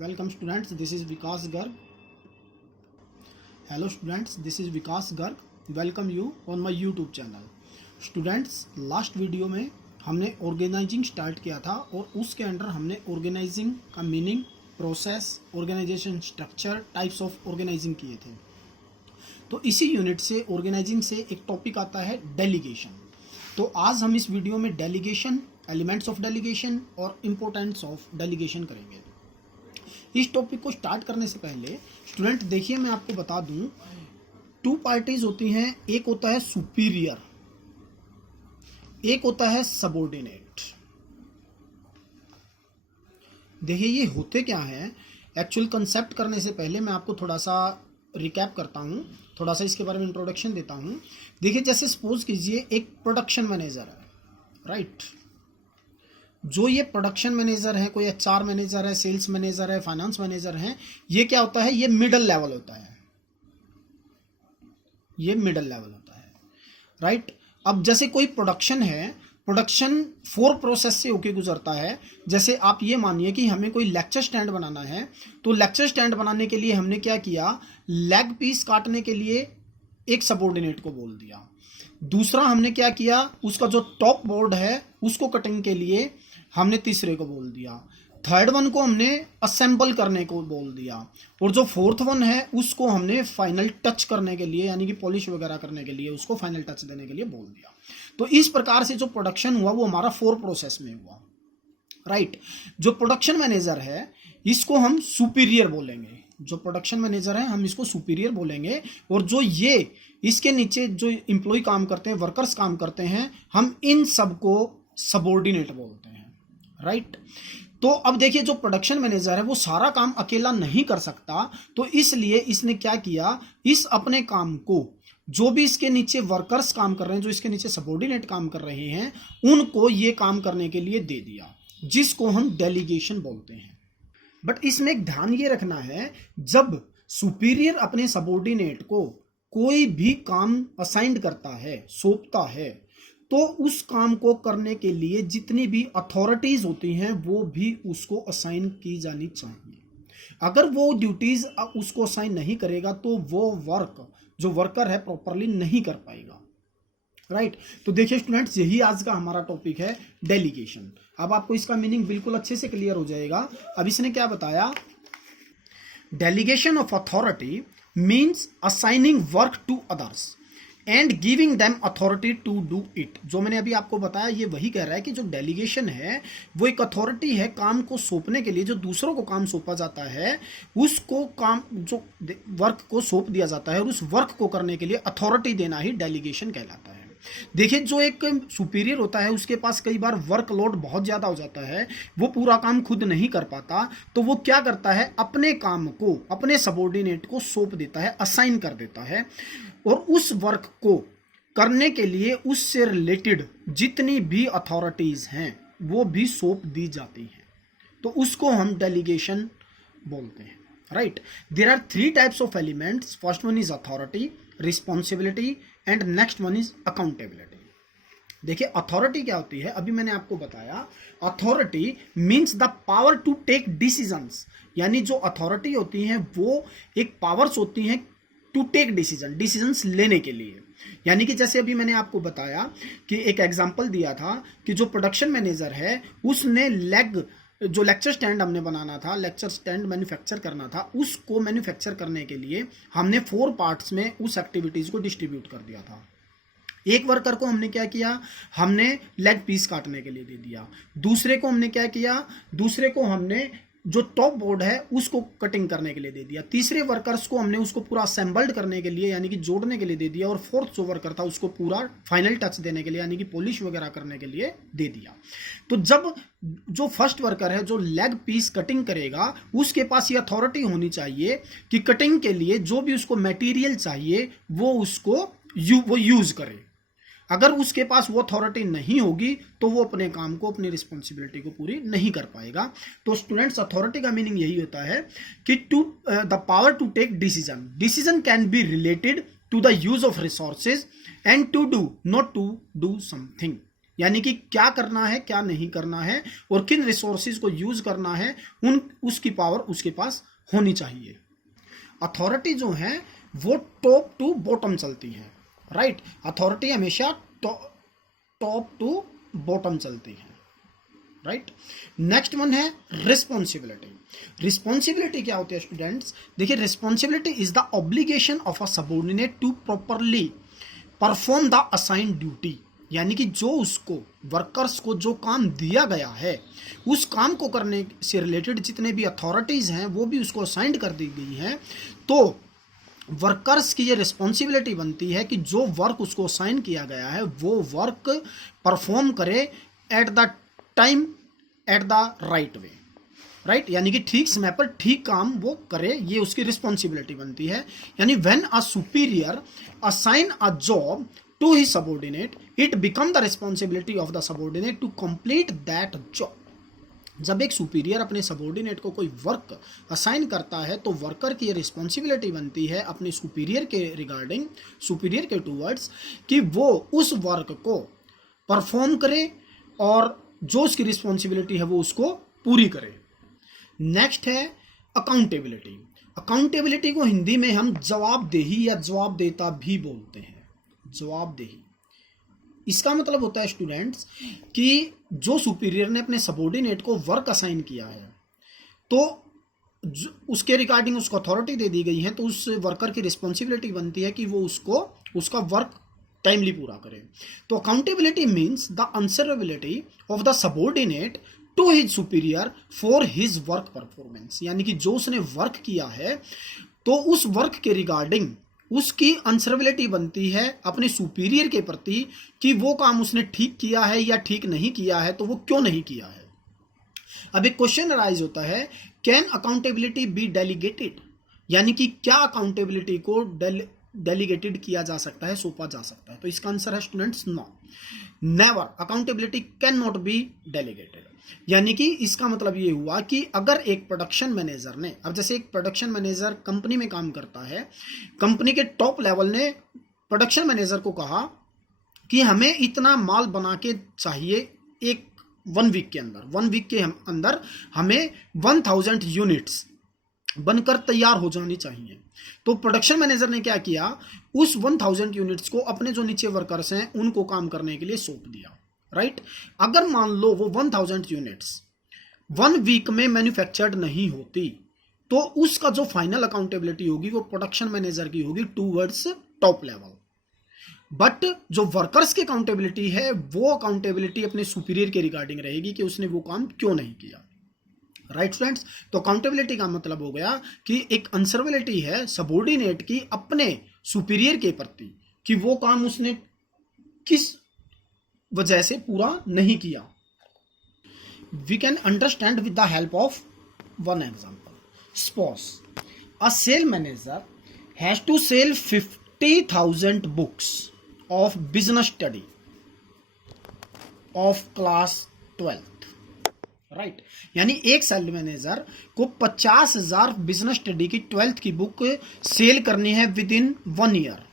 Welcome students, this is Vikas Garg. Hello students, this is Vikas Garg. Welcome you on my YouTube channel. Students, last video में हमने organising start किया था और उसके under हमने organising का meaning, process, organisation structure, types of organising किए थे। तो इसी यूनिट से ऑर्गेनाइजिंग से एक टॉपिक आता है डेलीगेशन। तो आज हम इस वीडियो में डेलीगेशन, एलिमेंट्स ऑफ डेलीगेशन और इम्पोर्टेंस ऑफ डेलीगेशन करेंगे। इस टॉपिक को स्टार्ट करने से पहले स्टूडेंट देखिए, मैं आपको बता दूं, टू पार्टीज होती हैं। एक होता है सुपीरियर, एक होता है सबऑर्डिनेट। देखिए ये होते क्या है, एक्चुअल कंसेप्ट करने से पहले मैं आपको थोड़ा सा रिकैप करता हूं, थोड़ा सा इसके बारे में इंट्रोडक्शन देता हूं। देखिए जैसे सपोज कीजिए एक प्रोडक्शन मैनेजर है, राइट। जो ये प्रोडक्शन मैनेजर है, कोई एचआर मैनेजर है, सेल्स मैनेजर है, फाइनेंस मैनेजर है, ये क्या होता है, ये मिडल लेवल होता है, ये मिडल लेवल होता है, राइट। अब जैसे कोई प्रोडक्शन है, प्रोडक्शन 4 प्रोसेस से होके गुजरता है। जैसे आप ये मानिए कि हमें कोई लेक्चर स्टैंड बनाना है, तो लेक्चर स्टैंड बनाने के लिए हमने क्या किया, लेग पीस काटने के लिए एक सबऑर्डिनेट को बोल दिया। दूसरा हमने क्या किया, उसका जो टॉप बोर्ड है उसको कटिंग के लिए हमने तीसरे को बोल दिया। थर्ड वन को हमने असेंबल करने को बोल दिया, और जो फोर्थ वन है उसको हमने फाइनल टच करने के लिए, यानी कि पॉलिश वगैरह करने के लिए, उसको फाइनल टच देने के लिए बोल दिया। तो इस प्रकार से जो प्रोडक्शन हुआ वो हमारा 4 प्रोसेस में हुआ, राइट। जो प्रोडक्शन मैनेजर है इसको हम सुपीरियर बोलेंगे, जो प्रोडक्शन मैनेजर है हम इसको सुपीरियर बोलेंगे। और जो ये इसके नीचे जो एम्प्लॉय काम करते हैं, वर्कर्स काम करते हैं, हम इन सबको सबऑर्डिनेट बोलते हैं, राइट। तो अब देखिए जो प्रोडक्शन मैनेजर है वो सारा काम अकेला नहीं कर सकता, तो इसलिए इसने क्या किया, इस अपने काम को जो भी इसके नीचे वर्कर्स काम कर रहे हैं, जो इसके नीचे सबऑर्डिनेट काम कर रहे हैं, उनको ये काम करने के लिए दे दिया, जिसको हम डेलीगेशन बोलते हैं। बट इसमें एक ध्यान ये रखना है, जब सुपीरियर अपने सबऑर्डिनेट को कोई भी काम असाइन करता है, सौंपता है, तो उस काम को करने के लिए जितनी भी अथॉरिटीज होती हैं वो भी उसको असाइन की जानी चाहिए। अगर वो ड्यूटीज उसको असाइन नहीं करेगा तो वो वर्क, जो वर्कर है, प्रॉपरली नहीं कर पाएगा, राइट। तो देखिए स्टूडेंट्स, यही आज का हमारा टॉपिक है, डेलीगेशन। अब आपको इसका मीनिंग बिल्कुल अच्छे से क्लियर हो जाएगा। अब इसने क्या बताया, delegation of authority means assigning work to others and giving them authority to do it. जो मैंने अभी आपको बताया ये वही कह रहा है कि जो डेलीगेशन है वो एक अथॉरिटी है काम को सौंपने के लिए। जो दूसरों को काम सौंपा जाता है उसको काम, जो वर्क को सौंप दिया जाता है और उस वर्क को करने के लिए अथॉरिटी देना ही डेलीगेशन कहलाता है। देखिए जो एक सुपीरियर होता है उसके पास कई बार वर्कलोड बहुत ज़्यादा हो जाता है, वो पूरा काम खुद नहीं कर पाता, तो वो क्या करता है, अपने काम को अपने सबऑर्डिनेट को सौंप देता है, असाइन कर देता है, और उस वर्क को करने के लिए उससे रिलेटेड जितनी भी अथॉरिटीज हैं वो भी सौंप दी जाती हैं, तो उसको हम डेलीगेशन बोलते हैं, right. There are 3 types of elements. First one is authority, responsibility and next one is accountability. देखिए अथॉरिटी क्या होती है, अभी मैंने आपको बताया, authority means the power to take decisions. यानी जो अथॉरिटी होती हैं वो एक पावर्स होती हैं टू टेक डिसीजंस लेने के लिए। यानी कि जैसे अभी मैंने आपको बताया कि एक एग्जांपल दिया था कि जो प्रोडक्शन मैनेजर है उसने जो लेक्चर स्टैंड हमने बनाना था, लेक्चर स्टैंड मैन्युफैक्चर करना था, उसको मैन्युफैक्चर करने के लिए हमने 4 पार्ट्स में उस एक्टिविटीज को डिस्ट्रीब्यूट कर दिया था। एक वर्कर को हमने क्या किया, हमने लेग पीस काटने के लिए दे दिया। दूसरे को हमने क्या किया, दूसरे को हमने जो टॉप बोर्ड है उसको कटिंग करने के लिए दे दिया। तीसरे वर्कर्स को हमने उसको पूरा असेंबल्ड करने के लिए, यानी कि जोड़ने के लिए दे दिया। और फोर्थ जो वर्कर था उसको पूरा फाइनल टच देने के लिए, यानी कि पॉलिश वगैरह करने के लिए दे दिया। तो जब जो फर्स्ट वर्कर है जो लेग पीस कटिंग करेगा, उसके पास ये अथॉरिटी होनी चाहिए कि कटिंग के लिए जो भी उसको मटेरियल चाहिए वो उसको वो यूज करे। अगर उसके पास वो अथॉरिटी नहीं होगी तो वो अपने काम को, अपनी रिस्पॉन्सिबिलिटी को पूरी नहीं कर पाएगा। तो स्टूडेंट्स अथॉरिटी का मीनिंग यही होता है कि to the power to take decision can be related to the use of resources and to do, not to do something. यानी कि क्या करना है क्या नहीं करना है और किन रिसोर्सेज को यूज करना है, उसकी पावर उसके पास होनी चाहिए। अथॉरिटी जो है वो टॉप टू बॉटम चलती है, राइट। अथॉरिटी हमेशा टॉप टू बॉटम चलती है, राइट। नेक्स्ट वन है रिस्पॉन्सिबिलिटी। रिस्पॉन्सिबिलिटी क्या होती है स्टूडेंट्स? देखिए, responsibility is the obligation of a subordinate to properly perform the assigned duty, यानी कि जो उसको वर्कर्स को जो काम दिया गया है उस काम को करने से रिलेटेड जितने भी अथॉरिटीज हैं वो भी उसको असाइंड कर दी गई हैं। तो वर्कर्स की ये रिस्पॉन्सिबिलिटी बनती है कि जो वर्क उसको असाइन किया गया है वो वर्क परफॉर्म करे at the time, at the right way, right. यानी कि ठीक समय पर ठीक काम वो करे, ये उसकी रिस्पॉन्सिबिलिटी बनती है। यानी when a superior assign a job to his subordinate it become the responsibility of the subordinate to complete that job. जब एक सुपीरियर अपने सबऑर्डिनेट को कोई वर्क असाइन करता है तो वर्कर की ये रिस्पॉन्सिबिलिटी बनती है अपने सुपीरियर के रिगार्डिंग, सुपीरियर के टूवर्ड्स, कि वो उस वर्क को परफॉर्म करे और जो उसकी रिस्पॉन्सिबिलिटी है वो उसको पूरी करे। नेक्स्ट है अकाउंटेबिलिटी। अकाउंटेबिलिटी को हिंदी में हम जवाबदेही या जवाबदेता भी बोलते हैं। जवाबदेही इसका मतलब होता है स्टूडेंट्स कि जो सुपीरियर ने अपने सबऑर्डिनेट को वर्क असाइन किया है तो उसके रिगार्डिंग उसको अथॉरिटी दे दी गई है, तो उस वर्कर की रिस्पॉन्सिबिलिटी बनती है कि वो उसको उसका वर्क टाइमली पूरा करे। तो accountability means the answerability of the subordinate to his superior for his work performance, यानी कि जो उसने वर्क किया है तो उस वर्क के रिगार्डिंग उसकी आंसरेबिलिटी बनती है अपने सुपीरियर के प्रति कि वो काम उसने ठीक किया है या ठीक नहीं किया है, तो वो क्यों नहीं किया है। अब एक क्वेश्चन अराइज होता है, कैन अकाउंटेबिलिटी बी डेलीगेटेड, यानी कि क्या अकाउंटेबिलिटी को डेलीगेटेड किया जा सकता है, सौंपा जा सकता है? तो इसका आंसर है students no, never, accountability can not be delegated. यानी कि इसका मतलब ये हुआ कि अगर एक प्रोडक्शन मैनेजर ने, अब जैसे एक प्रोडक्शन मैनेजर कंपनी में काम करता है, कंपनी के टॉप लेवल ने प्रोडक्शन मैनेजर को कहा कि हमें इतना माल बना के चाहिए एक 1 वीक के अंदर, 1 वीक के अंदर हमें 1000 यूनिट्स बनकर तैयार हो जानी चाहिए। तो प्रोडक्शन मैनेजर ने क्या किया, उस 1000 यूनिट्स को अपने जो नीचे वर्कर्स हैं उनको काम करने के लिए सौंप दिया, राइट। अगर मान लो वो 1000 यूनिट्स 1 वीक में मैन्युफैक्चर्ड नहीं होती तो उसका जो फाइनल अकाउंटेबिलिटी होगी वो प्रोडक्शन मैनेजर की होगी टूवर्ड्स टॉप लेवल। बट जो वर्कर्स की अकाउंटेबिलिटी है वो अकाउंटेबिलिटी अपने सुपीरियर के रिगार्डिंग रहेगी कि उसने वो काम क्यों नहीं किया, राइट स्टूडेंट्स। तो अकाउंटेबिलिटी का मतलब हो गया कि एक आंसरेबिलिटी है सबऑर्डिनेट की अपने सुपीरियर के प्रति कि वो काम उसने किस वजह से पूरा नहीं किया। We can understand with the help of one example. Suppose a sell manager has to sell 50,000 books of business study of class 12th, right. यानी एक सेल मैनेजर को 50,000 बिजनेस स्टडी की 12th की बुक सेल करनी है with in 1 year.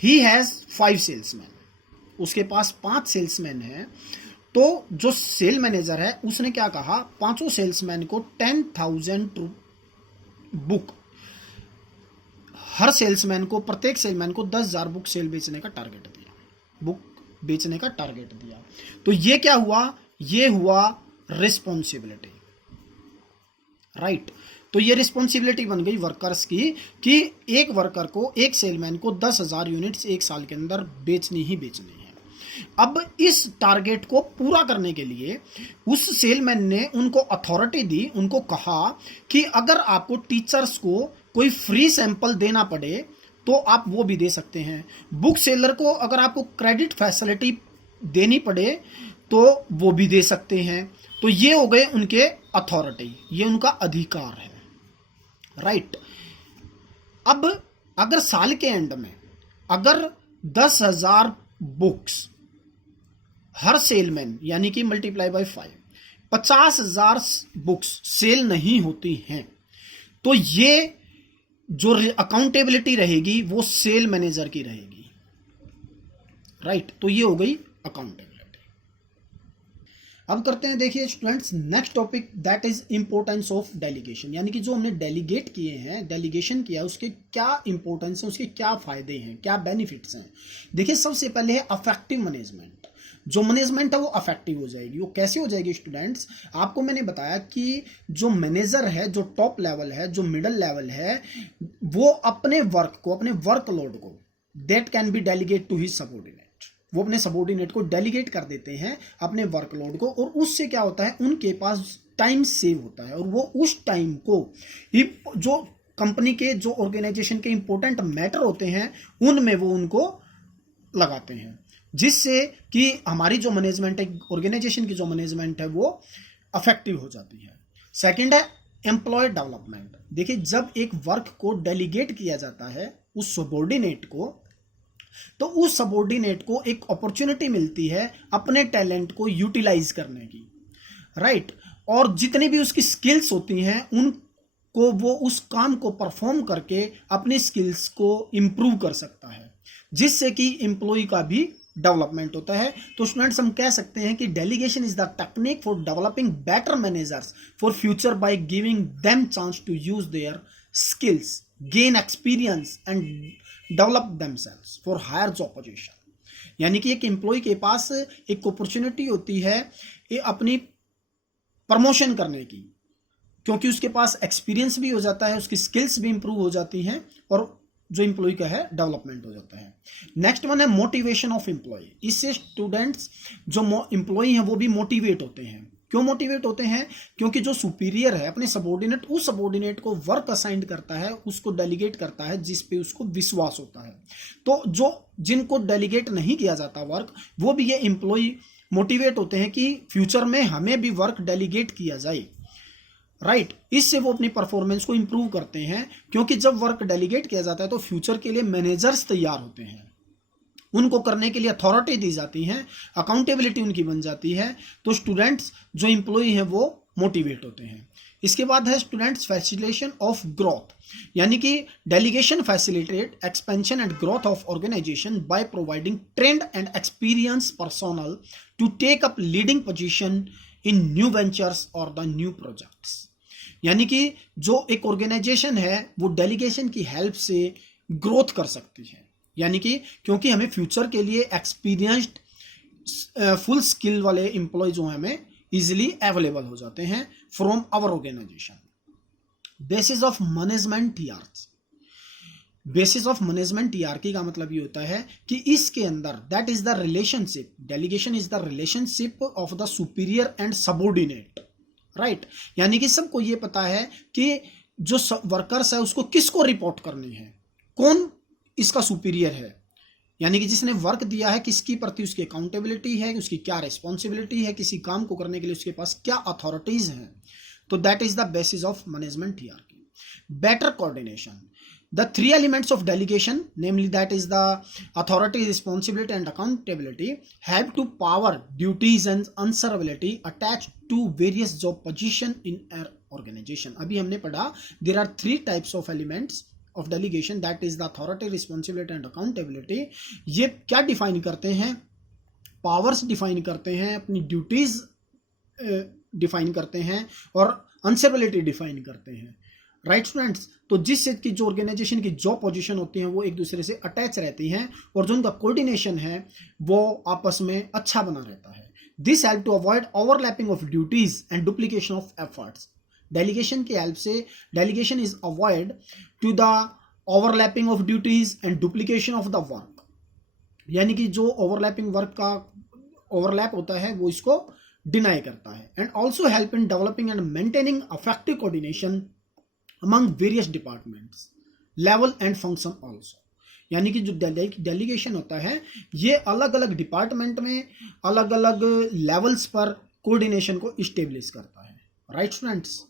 He has 5 salesman, उसके पास 5 salesman हैं। तो जो सेल मैनेजर है उसने क्या कहा, 5 सेल्समैन को 10,000 बुक, हर सेल्समैन को, प्रत्येक सेलमैन को 10,000 बुक सेल बेचने का टारगेट दिया, बुक बेचने का टारगेट दिया। तो ये क्या हुआ, ये हुआ रिस्पॉन्सिबिलिटी, राइट। तो ये रिस्पॉन्सिबिलिटी बन गई वर्कर्स की कि एक वर्कर को, एक सेलमैन को 10,000 यूनिट्स एक साल के अंदर बेचनी ही बेचनी है। अब इस टारगेट को पूरा करने के लिए उस सेलमैन ने उनको अथॉरिटी दी, उनको कहा कि अगर आपको टीचर्स को कोई फ्री सैंपल देना पड़े तो आप वो भी दे सकते हैं, बुक सेलर को अगर आपको क्रेडिट फैसिलिटी देनी पड़े तो वो भी दे सकते हैं। तो ये हो गए उनके अथॉरिटी, ये उनका अधिकार है, राइट। अब अगर साल के एंड में अगर 10,000 बुक्स हर सेलमैन यानी कि मल्टीप्लाई बाय 5, 50,000 बुक्स सेल नहीं होती हैं तो ये जो अकाउंटेबिलिटी रहेगी वो सेल मैनेजर की रहेगी, राइट। तो ये हो गई अकाउंटेबिलिटी। अब करते हैं, देखिए students, next topic that is importance of delegation, यानी कि जो हमने डेलीगेट किए हैं, डेलीगेशन किया, उसके क्या इंपॉर्टेंस है, उसके क्या फायदे हैं, क्या बेनिफिट्स हैं। देखिए सबसे पहले है अफेक्टिव मैनेजमेंट। जो मैनेजमेंट है वो अफेक्टिव हो जाएगी। वो कैसे हो जाएगी स्टूडेंट्स? आपको मैंने बताया कि जो मैनेजर है, जो टॉप लेवल है, जो मिडिल लेवल है, वो अपने वर्क को, अपने वर्कलोड को, that can be delegate to his subordinate, वो अपने सबऑर्डिनेट को डेलीगेट कर देते हैं अपने वर्कलोड को, और उससे क्या होता है, उनके पास टाइम सेव होता है, और वो उस टाइम को जो कंपनी के, जो ऑर्गेनाइजेशन के इंपॉर्टेंट मैटर होते हैं उनमें वो उनको लगाते हैं, जिससे कि हमारी जो मैनेजमेंट है, ऑर्गेनाइजेशन की जो मैनेजमेंट है, वो अफेक्टिव हो जाती है। सेकंड है एम्प्लॉय डेवलपमेंट। देखिए जब एक वर्क को डेलीगेट किया जाता है उस सबऑर्डिनेट को, तो उस सबऑर्डिनेट को एक अपॉर्चुनिटी मिलती है अपने टैलेंट को यूटिलाइज करने की, राइट। और जितनी भी उसकी स्किल्स होती हैं उनको वो उस काम को परफॉर्म करके अपनी स्किल्स को इंप्रूव कर सकता है, जिससे कि एम्प्लॉय का भी डेवलपमेंट होता है। तो स्टूडेंट्स हम कह सकते हैं कि delegation is the technique for developing better managers for future by giving them chance to use their skills, gain experience and develop themselves for higher job position. यानी कि एक एम्प्लॉय के पास एक अपॉर्चुनिटी होती है ये अपनी प्रमोशन करने की, क्योंकि उसके पास एक्सपीरियंस भी हो जाता है, उसकी स्किल्स भी इंप्रूव हो जाती हैं, और जो एम्प्लॉय का है डेवलपमेंट हो जाता है। नेक्स्ट वन है मोटिवेशन ऑफ एम्प्लॉय। इससे स्टूडेंट्स जो एम्प्लॉय हैं वो भी मोटिवेट होते हैं। क्यों मोटिवेट होते हैं? क्योंकि जो सुपीरियर है अपने सबऑर्डिनेट, उस सबऑर्डिनेट को वर्क असाइन करता है, उसको डेलीगेट करता है जिस पे उसको विश्वास होता है। तो जो जिनको डेलीगेट नहीं किया जाता वर्क, वो भी ये एम्प्लॉय मोटिवेट होते हैं कि फ्यूचर में हमें भी वर्क डेलीगेट किया जाए, राइट। इससे वो अपनी परफॉर्मेंस को इंप्रूव करते हैं, क्योंकि जब वर्क डेलीगेट किया जाता है तो फ्यूचर के लिए मैनेजर्स तैयार होते हैं, उनको करने के लिए अथॉरिटी दी जाती है, अकाउंटेबिलिटी उनकी बन जाती है। तो स्टूडेंट्स जो एम्प्लॉय हैं वो मोटिवेट होते हैं। इसके बाद है स्टूडेंट्स फैसिलिटेशन ऑफ ग्रोथ, यानी कि delegation facilitate expansion and growth of organisation by providing trend and experience personal to take up leading position in new ventures और द न्यू प्रोजेक्ट्स। यानी कि जो एक ऑर्गेनाइजेशन है वो डेलीगेशन की हेल्प से ग्रोथ कर सकती है, यानी कि क्योंकि हमें फ्यूचर के लिए एक्सपीरियंस्ड फुल स्किल वाले एम्प्लॉय जो हैं हमें इजीली अवेलेबल हो जाते हैं from our organisation. Basis of management hierarchy. Basis of management टीआरकी का मतलब ये होता है कि इसके अंदर that is the relationship, delegation is the relationship of the superior and subordinate, right. यानी कि सबको ये पता है कि जो वर्कर्स है उसको किसको रिपोर्ट करनी है, कौन इसका सुपीरियर है, यानी कि जिसने वर्क दिया है किसकी प्रति उसकी अकाउंटेबिलिटी है, उसकी क्या रिस्पॉन्सिबिलिटी है, किसी काम को करने के लिए उसके पास क्या अथॉरिटीज हैं। तो that is the basis of management hierarchy. Better coordination. The three elements of delegation, namely that is the authority, responsibility and accountability, have to power, duties and answerability attached to various job position in an organization. अभी हमने पढ़ा there are three types of elements of delegation, that is the authority, responsibility and accountability. ये क्या define करते हैं? Powers define करते हैं, अपनी ड्यूटीज डिफाइन करते हैं और आंसरेबिलिटी डिफाइन करते हैं, राइट स्टूडेंट्स। तो जिससे कि जो ऑर्गेनाइजेशन की जॉब पोजीशन होती हैं वो एक दूसरे से अटैच रहती हैं और जो उनका कोऑर्डिनेशन है वो आपस में अच्छा बना रहता है। This help to avoid overlapping of duties and duplication of efforts. Delegation की हेल्प से delegation is avoid to the overlapping of duties and duplication of the work, यानी कि जो ओवरलैपिंग वर्क का ओवरलैप होता है वो इसको डिनाई करता है। And also help in developing and maintaining effective coordination among various departments, level and function also। यानी कि जो डेलीगेशन होता है ये अलग अलग डिपार्टमेंट में अलग अलग लेवल्स पर कोऑर्डिनेशन को इस्टेब्लिश करता है, राइट स्टूडेंट्स।